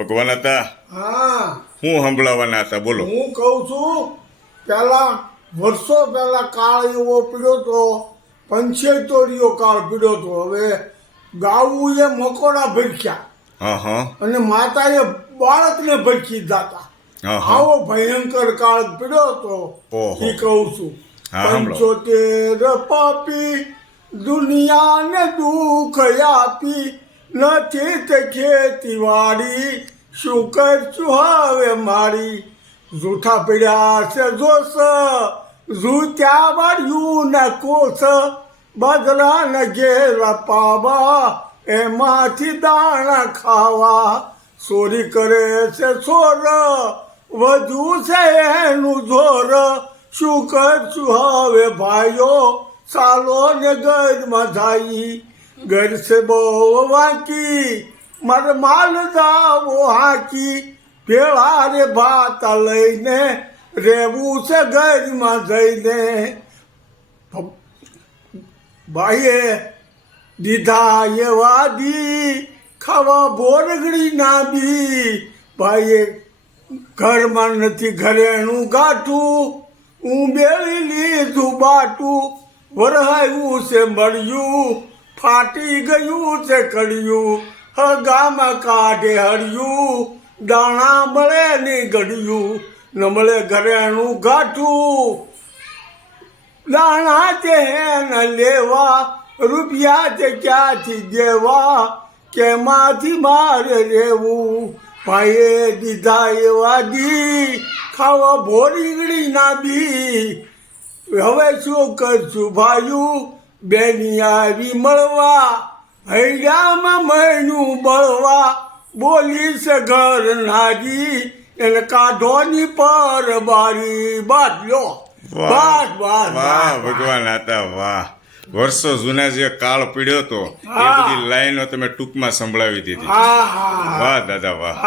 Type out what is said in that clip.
ભગવાન હતા હા હું સંભળાવવાના હતા બોલો. હું કહું છું પહેલા વર્ષો પહેલા કાળ એવો પીડ્યો તો પંચેતોરીઓ કાળ પીડ્યો તો. હવે ગાવું એ મકોડા ભરખ્યા હા હા અને માતાએ બાળકને ભરખી દાતા. હા હા આવો ભયંકર કાળ પીડ્યો તો ઓહો. એ કહું છું. હા, સાંભળો. 75 પાપી દુનિયાને દુઃખ આપી, નથી તે ખેતીવાડી શું કરશું હવે મારી. જૂઠા પીડ્યા છે જોશ, જૂત્યા વાળ્યું ને કોસ, બદલાને ઘેરા પાવા એમાંથી દાણા ખાવા. ચોરી કરે છે ચોર, વધુ છે એનું જોર, શું કરશું હવે ભાઈઓ ચાલો ને ઘરમાં જાય. ઘર છે બહુ વાંકી મારે માલ જાવો હાકી, ભેળા રે ભાત લઈને રેવું છે ઘરમાં જઈને. ભાઈએ દીધા એવા દી ખાવા બોરગડી ના બી. ભાઈએ ઘરમાં નથી ઘરેણું ગાંઠું, હું બેળી લીધું બાટું. વરહાયું છે મળ્યું, ફાટી ગયું છે કડિયું, હગામાં કાઢે હળિયું, દાણા મળે ને ગળ્યું. ન મળે ઘરેણું ગાંઠું, દાણા તે ન લેવા, રૂપિયા તે ક્યાંથી દેવા, કેમાંથી મારે રહેવું. ભાઈએ દીધા એવા દી ખાવા ભોરીગડી ના બી. હવે શું કરશું ભાઈયું, બેની આવી મળવા, હૈડામાં મહિનું બળવા. બોલી છે ઘર નારી એને કાઢોની પર બારી. બાદ લો વાહ વાહ ભગવાન હતા વાહ. વર્ષો જૂના જે કાળ પીડ્યો તો એ બધી લાઈનો તમે ટૂંકમાં સંભળાવી દીધી. હા હા વાહ દાદા વાહ.